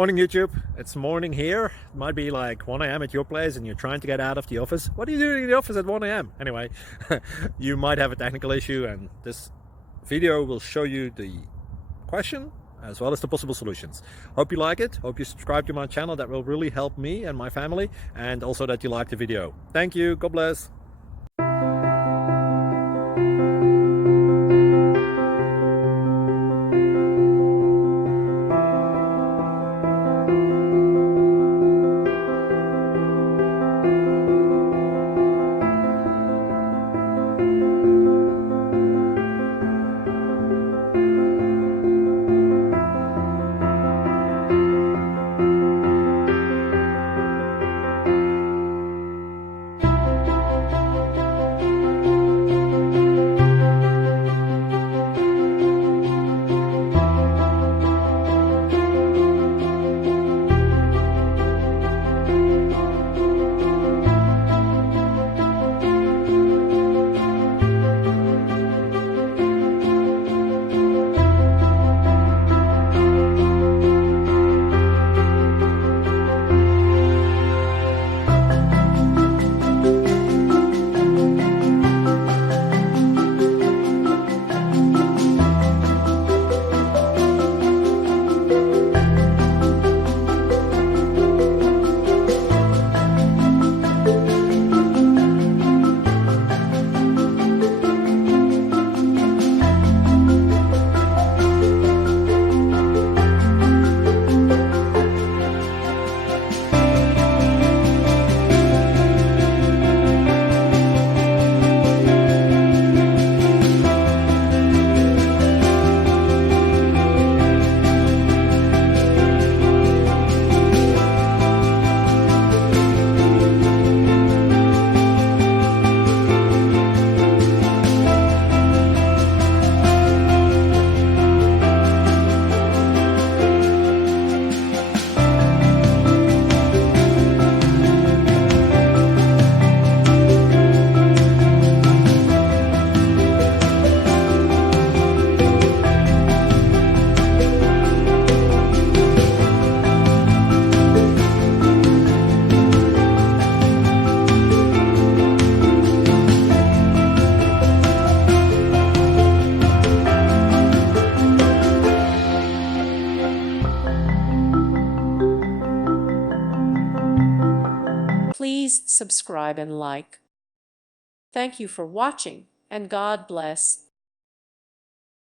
Morning YouTube, it's morning here. It might be like 1 a.m. at your place and you're trying to get out of the office. What are you doing in the office at 1 a.m.? Anyway, you might have a technical issue and this video will show you the question as well as the possible solutions. Hope you like it, hope you subscribe to my channel. That will really help me and my family, and also that you like the video. Thank you, God bless. Please subscribe and like. Thank you for watching, and God bless.